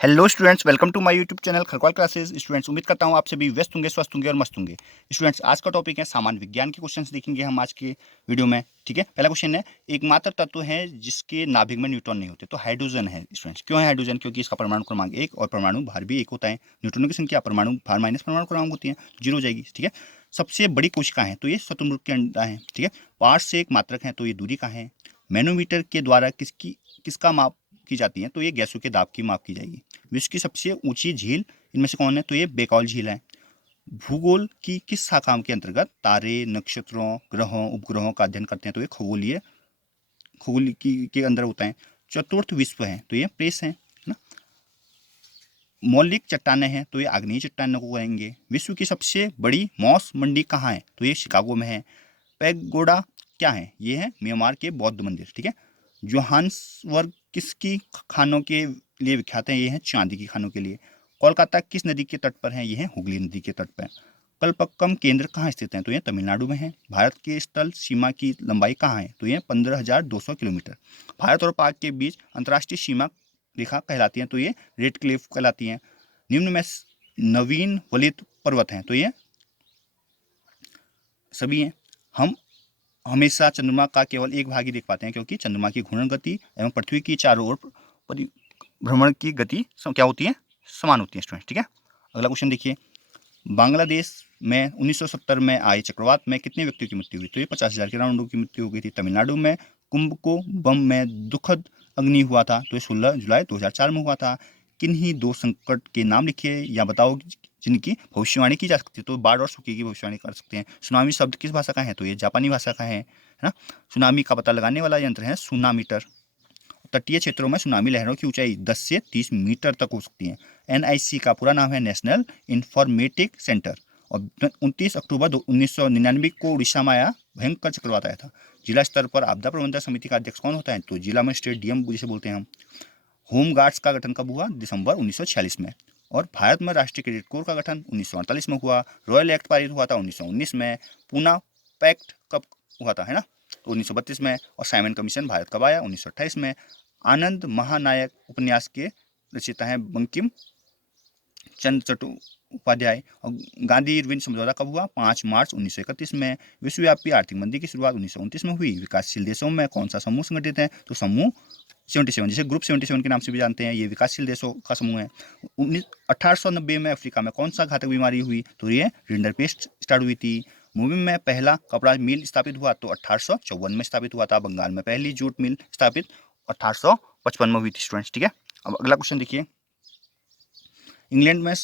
Hello students, welcome to my YouTube channel Kharakwal classes. Students, उम्मीद करता हूँ आप सभी व्यस्त होंगे, स्वस्थ होंगे और मस्त होंगे। स्टूडेंट्स, आज का टॉपिक है सामान्य विज्ञान के क्वेश्चंस देखेंगे हम आज के वीडियो में। ठीक है, पहला क्वेश्चन है, एकमात्र तत्व है जिसके नाभिक में न्यूट्रॉन नहीं होते, तो हाइड्रोजन है। स्टूडेंट्स, क्यों है हाइड्रोजन? क्योंकि इसका परमाणु क्रमांक 1 और परमाणु भार भी 1 होता है। न्यूट्रॉनों की संख्या परमाणु भार माइनस परमाणु क्रमांक होती है, 0 हो जाएगी। ठीक है, सबसे बड़ी कोशिका है तो ये शतुरमुर्ग के अंडा है। ठीक है, पार्श्व से एक मात्रक है तो ये दूरी का है। मैनोमीटर के द्वारा किसका माप की जाती है? तो ये गैसों के दाब की माप की जाएगी। विश्व की सबसे ऊंची झील इनमें से कौन है? तो ये बेकौल झील है। भूगोल की किस शाखा के अंतर्गत तारे, नक्षत्रों, ग्रहों, उपग्रहों का अध्ययन करते हैं? तो ये खगोल की के अंदर होता है। चतुर्थ विश्व है तो ये प्रेस है ना। मौलिक चट्टानें हैं तो ये आग्नेय चट्टानों को कहेंगे। विश्व की सबसे बड़ी मॉस मंडी कहाँ है? तो ये शिकागो में है। पैगोडा क्या है? ये है म्यांमार के बौद्ध मंदिर। ठीक है, जोहान्सबर्ग किसकी खानों के लिए विख्यात है? ये है चांदी की खानों के लिए। कोलकाता किस नदी के तट पर है? ये है हुगली नदी के तट पर। कल्पक्कम केंद्र कहाँ स्थित है? तो ये तमिलनाडु में है। भारत की स्थल सीमा की लंबाई कहाँ है? तो ये 15,200 किलोमीटर। भारत और पाक के बीच अंतर्राष्ट्रीय सीमा रेखा कहलाती है तो ये रेड क्लिफ कहलाती है। निम्न में नवीन वलित पर्वत हैं तो ये सभी हैं। हम हमेशा चंद्रमा का केवल एक भाग ही देख पाते हैं क्योंकि चंद्रमा की घूर्णन गति एवं पृथ्वी की चारों ओर परिभ्रमण की गति क्या होती है? समान होती है स्टूडेंट। ठीक है, अगला क्वेश्चन देखिए। बांग्लादेश में 1970 में आए चक्रवात में कितने व्यक्तियों की मृत्यु हुई? तो ये 50,000 के राउंडों की मृत्यु हो गई थी। तमिलनाडु में कुंभको बम में दुखद अग्नि हुआ था तो ये 16 जुलाई 2004 में हुआ था। किन्हीं दो संकट के नाम लिखिए या बताओ जिनकी भविष्यवाणी की जा सकती है? तो बाढ़ और सूखे की भविष्यवाणी कर सकते हैं। सुनामी शब्द किस भाषा का है? तो ये जापानी भाषा का है ना। सुनामी का पता लगाने वाला यंत्र है सुनामीटर। तटीय क्षेत्रों में सुनामी लहरों की ऊंचाई 10 से 30 मीटर तक हो सकती है। एनआईसी का पूरा नाम है नेशनल इंफॉर्मेटिक सेंटर। और 29 अक्टूबर 1999 को उड़ीसा में आया भयंकर चक्रवात आया था। जिला स्तर पर आपदा प्रबंधन समिति का अध्यक्ष कौन होता है? तो जिला मजिस्ट्रेट डीएम जिसे बोलते हैं हम। होम गार्ड्स का गठन कब हुआ? दिसंबर 1946 में। और भारत में राष्ट्रीय क्रेडिट कोर का गठन 1948 में हुआ। रॉयल एक्ट पारित हुआ था 1919 में। पूना पैक्ट कब हुआ था, है ना? तो 1932 में। और साइमन कमीशन भारत कब आया? 1928 में। आनंद महानायक उपन्यास के रचयिता हैं बंकिम चंद्र चट्टोपाध्याय। और गांधी इरविन समझौता कब हुआ? 5 मार्च 1931 में। विश्वव्यापी आर्थिक मंदी की शुरुआत 1929 में हुई। विकासशील देशों में कौन सा समूह संगठित है? तो समूह 77, जिसे ग्रुप 77 के नाम से भी जानते हैं। ये विकासशील देशों का समूह है। 1890 में अफ्रीका में कौन सा घातक बीमारी हुई? तो ये रिंडरपेस्ट स्टार्ट हुई थी। मुंबई में पहला कपड़ा मिल स्थापित हुआ तो 1854 में स्थापित हुआ था। बंगाल में पहली जूट मिल स्थापित 1855 में हुई थी स्टूडेंट्स। ठीक है, अब अगला क्वेश्चन देखिए। इंग्लैंड में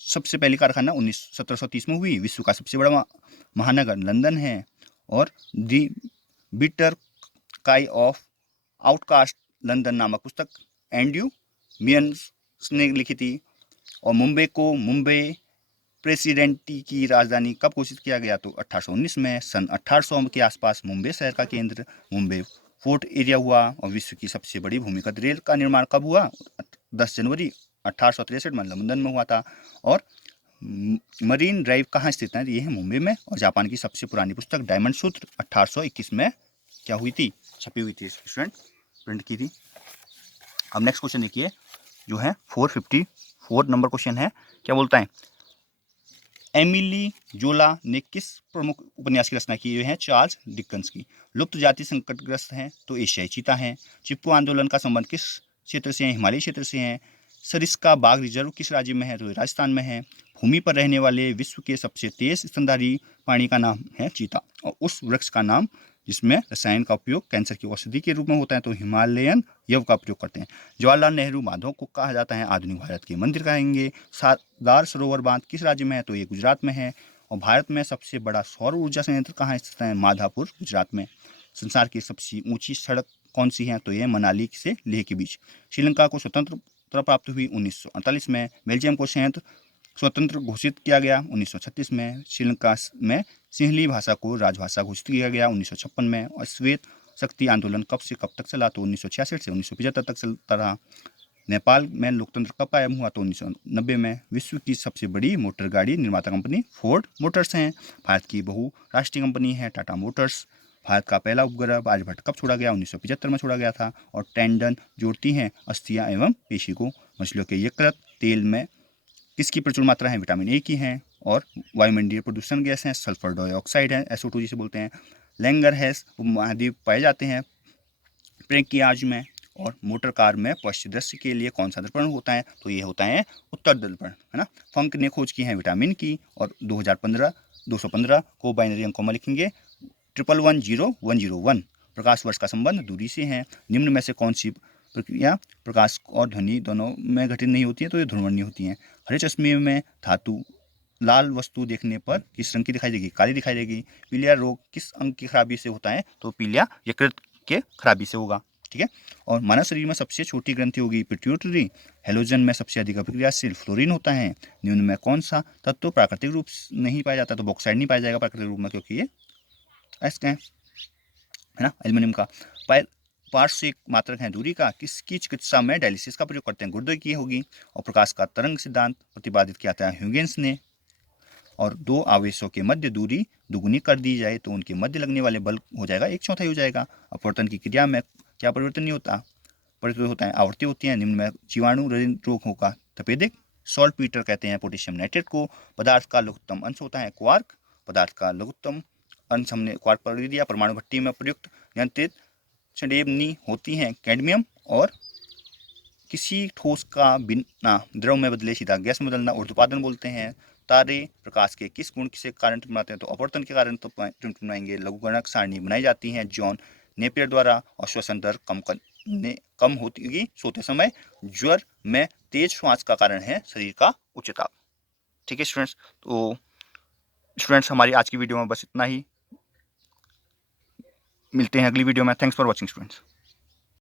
सबसे पहली कारखाना 1730 में हुई। विश्व का सबसे बड़ा महानगर लंदन है। और दी बिटर काई ऑफ आउटकास्ट लंदन नामक पुस्तक एंड्रू मियन्स ने लिखी थी। और मुंबई को मुंबई प्रेसिडेंटी की राजधानी कब घोषित किया गया? तो 1819 में। सन 1800 के आसपास मुंबई शहर का केंद्र मुंबई फोर्ट एरिया हुआ। और विश्व की सबसे बड़ी भूमिगत रेल का निर्माण कब हुआ? 10 जनवरी 1863 में लंदन में हुआ था। और मरीन ड्राइव कहाँ स्थित है? ये है मुंबई में। और जापान की सबसे पुरानी पुस्तक डायमंड सूत्र 1821 में क्या हुई थी? छपी हुई थी स्टूडेंट, प्रिंट की थी। अब नेक्स्ट क्वेश्चन देखिए जो है 454 नंबर क्वेश्चन है। क्या बोलता है? एमिली जोला ने किस प्रमुख उपन्यास की रचना की? है चार्ल्स डिकन्स की। लुप्त जाति संकटग्रस्त है तो एशियाई चीता है। चिपको आंदोलन का संबंध किस क्षेत्र से है? हिमालयी क्षेत्र से है। सरिस्का बाघ रिजर्व किस राज्य में है? तो राजस्थान में है। भूमि पर रहने वाले विश्व के सबसे तेज स्तनधारी प्राणी का नाम है चीता। और उस वृक्ष का नाम जिसमें रसायन का उपयोग कैंसर की औषधि के रूप में होता है तो हिमालयन यव का प्रयोग करते हैं। जवाहरलाल नेहरू माधव को कहा जाता है आधुनिक भारत के मंदिर कहेंगे। सरदार सरोवर बांध किस राज्य में है? तो ये गुजरात में है। और भारत में सबसे बड़ा सौर ऊर्जा संयंत्र कहाँ स्थित है? माधापुर गुजरात में। संसार की सबसे ऊंची सड़क कौन सी है? तो ये मनाली से लेह के बीच। श्रीलंका को स्वतंत्रता प्राप्त हुई 1948 में। बेल्जियम को स्वतंत्र घोषित किया गया 1936 में। श्रीलंका में सिंहली भाषा को राजभाषा घोषित किया गया 1956 में। और श्वेत शक्ति आंदोलन कब से कब तक चला? तो 1966 से 1975 तक चलता रहा। नेपाल में लोकतंत्र कब कायम हुआ? तो 1990 में। विश्व की सबसे बड़ी मोटर गाड़ी निर्माता कंपनी फोर्ड मोटर्स हैं। भारत की बहुराष्ट्रीय कंपनी है टाटा मोटर्स। भारत का पहला उपग्रह आर्यभट्ट कब छोड़ा गया? 1975 में छोड़ा गया था। और टेंडन जोड़ती हैं अस्थियां एवं पेशी को। मछलियों के यकृत तेल में किसकी प्रचुर मात्रा है? विटामिन ए की है। और वायुमंडलीय प्रदूषण गैस है सल्फर डाइऑक्साइड है, SO2 जिसे बोलते हैं। लैंगरहैस उपमहाद्वीप पाए जाते हैं प्रेकियाज में। और मोटर कार में पश्चिम दृश्य के लिए कौन सा दर्पण होता है? तो ये होता है उत्तर दर्पण, है ना। फंक ने खोज की है विटामिन की। और 215 को बाइनरी अंकों में लिखेंगे 110101। प्रकाश वर्ष का संबंध दूरी से है। निम्न में से कौन सी प्रक्रिया प्रकाश और ध्वनि दोनों में घटित नहीं होती है? तो ये ध्रुवणीय होती हैं। हरे चश्मे में धातु लाल वस्तु देखने पर किस रंग की दिखाई देगी? काली दिखाई देगी। पीलिया रोग किस अंग की खराबी से होता है? तो पीलिया यकृत के खराबी से होगा, ठीक है। और मानव शरीर में सबसे छोटी ग्रंथि होगी पिट्यूटरी। हेलोजन में सबसे अधिक अभिक्रियाशील फ्लोरीन होता है। निम्न में कौन सा तत्व प्राकृतिक रूप से नहीं पाया जाता? तो बॉक्साइड नहीं पाया जाएगा प्राकृतिक रूप में, क्योंकि ये अयस्क है ना। एल्युमिनियम का पार्श्विक मात्रक है दूरी का। किसकी चिकित्सा में डायलिसिस का प्रयोग करते हैं? गुर्दे की होगी। और प्रकाश का तरंग सिद्धांत प्रतिपादित किया था ह्यूजेंस ने। और दो आवेशों के मध्य दूरी दुगुनी कर दी जाए तो उनके मध्य लगने वाले बल हो जाएगा 1/4 हो जाएगा। अपवर्तन की क्रिया में क्या परिवर्तन नहीं होता? परिवर्तन होता है, आवृत्ति होती है। निम्न में जीवाणु रहित रोग होगा तपेदिक। सॉल्ट पीटर कहते हैं पोटेशियम नाइट्रेट को। पदार्थ का लघुत्तम अंश होता है क्वार्क। पदार्थ का लघुत्तम अंश हमने क्वार्क पर दिया। परमाणु भट्टी में प्रयुक्त नियंत्रित संडेवनी होती है कैडमियम। और किसी ठोस का बिना द्रव में बदले सीधा गैस में बदलना ऊर्ध्वपातन बोलते हैं। तारे प्रकाश के किस गुण के कारण टिमटिमाते हैं? तो अपवर्तन के कारण तो टिमटिमाएंगे। लघुगणक सारणी बनाई जाती है जॉन नेपियर द्वारा। और श्वसन दर कम होती सोते समय। ज्वर में तेज श्वास का कारण है शरीर का उच्च ताप, ठीक है स्टूडेंट्स। तो स्टूडेंट्स हमारी आज की वीडियो में बस इतना ही। मिलते हैं अगली वीडियो में। Thanks for watching students.